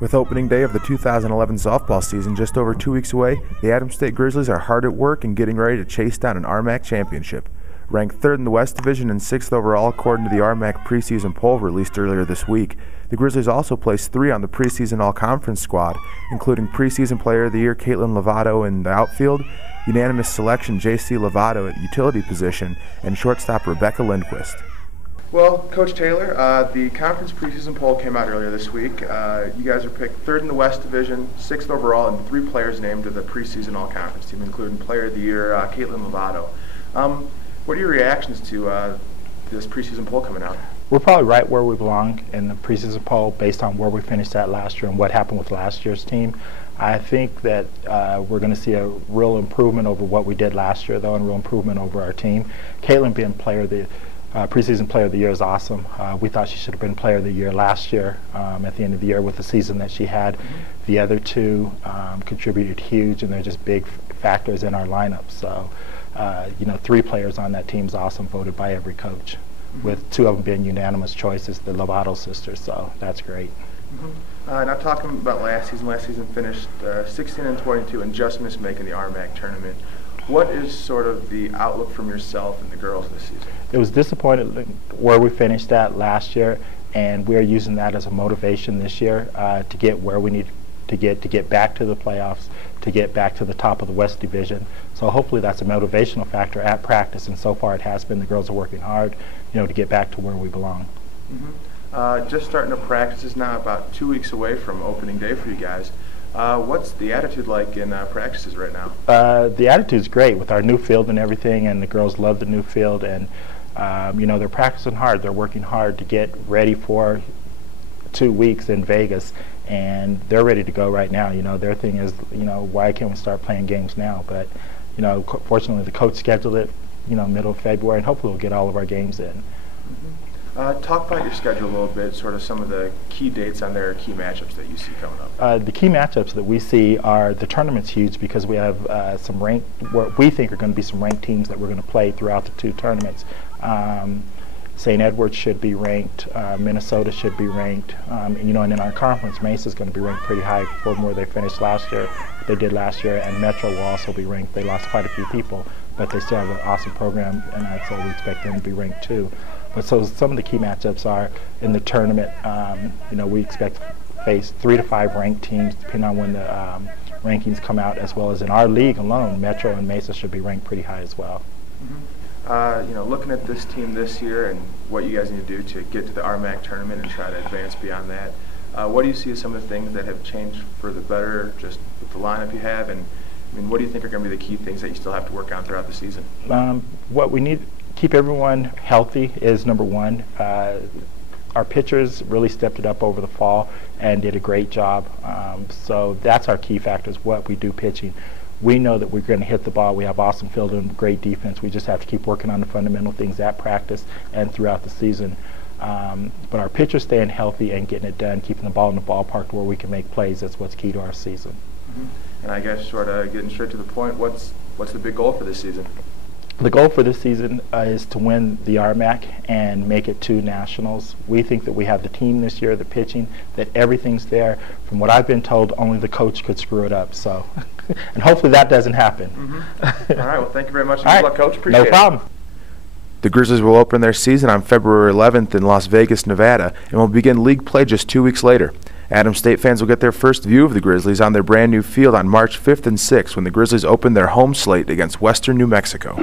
With opening day of the 2011 softball season just over 2 weeks away, the Adams State Grizzlies are hard at work and getting ready to chase down an RMAC championship. Ranked 3rd in the West Division and 6th overall according to the RMAC preseason poll released earlier this week, the Grizzlies also placed 3 on the preseason all-conference squad, including preseason player of the year Caitlin Lovato in the outfield, unanimous selection J.C. Lovato at utility position, and shortstop Rebecca Lindquist. Well, Coach Taylor, the conference preseason poll came out earlier this week. You guys are picked 3rd in the West Division, 6th overall, and 3 players named to the preseason all-conference team, including player of the year Caitlin Lovato. What are your reactions to this preseason poll coming out? We're probably right where we belong in the preseason poll based on where we finished at last year and what happened with last year's team. I think that we're going to see a real improvement over what we did last year, though, and a real improvement over our team. Caitlin being preseason player of the year is awesome. We thought she should have been player of the year last year at the end of the year with the season that she had. The other 2 contributed huge, and they're just big factors in our lineup. So, 3 players on that team is awesome, voted by every coach, with 2 of them being unanimous choices, the Lovato sisters, so that's great. Now talking about last season finished 16-22 and just missed making the RMAC tournament. What is sort of the outlook from yourself and the girls this season? It was disappointing where we finished at last year, and we're using that as a motivation this year to get where we need to get back to the playoffs, to get back to the top of the West Division. So hopefully that's a motivational factor at practice, and so far it has been. The girls are working hard, to get back to where we belong. Just starting to practice now, about 2 weeks away from opening day for you guys. What's the attitude like in practices right now? The attitude's great with our new field and everything, and the girls love the new field, and they're practicing hard. They're working hard to get ready for 2 weeks in Vegas, and they're ready to go right now. Their thing is, why can't we start playing games now? But, fortunately the coach scheduled it, middle of February, and hopefully we'll get all of our games in. Talk about your schedule a little bit, sort of some of the key dates on there, key matchups that you see coming up. The key matchups that we see are the tournament's huge because we have some what we think are going to be some ranked teams that we're going to play throughout the 2 tournaments. St. Edwards should be ranked, Minnesota should be ranked, and in our conference, Mesa's going to be ranked pretty high from where they finished last year. They did last year, and Metro will also be ranked. They lost quite a few people, but they still have an awesome program, and so we expect them to be ranked too. But so some of the key matchups are in the tournament. We expect to face 3 to 5 ranked teams, depending on when the rankings come out, as well as in our league alone, Metro and Mesa should be ranked pretty high as well. Looking at this team this year and what you guys need to do to get to the RMAC tournament and try to advance beyond that, what do you see as some of the things that have changed for the better, just with the lineup you have, and what do you think are going to be the key things that you still have to work on throughout the season? What we need to keep everyone healthy is number 1. Our pitchers really stepped it up over the fall and did a great job. So that's our key factor, is what we do pitching. We know that we're going to hit the ball. We have awesome field and great defense. We just have to keep working on the fundamental things at practice and throughout the season. But our pitchers staying healthy and getting it done, keeping the ball in the ballpark where we can make plays, that's what's key to our season. And I guess sort of getting straight to the point, what's the big goal for this season? The goal for this season is to win the RMAC and make it to nationals. We think that we have the team this year, the pitching, that everything's there. From what I've been told, only the coach could screw it up. So, and hopefully that doesn't happen. All right. Well, thank you very much. Good luck, Coach. Appreciate it. No problem. The Grizzlies will open their season on February 11th in Las Vegas, Nevada, and will begin league play just 2 weeks later. Adams State fans will get their first view of the Grizzlies on their brand new field on March 5th and 6th when the Grizzlies open their home slate against Western New Mexico.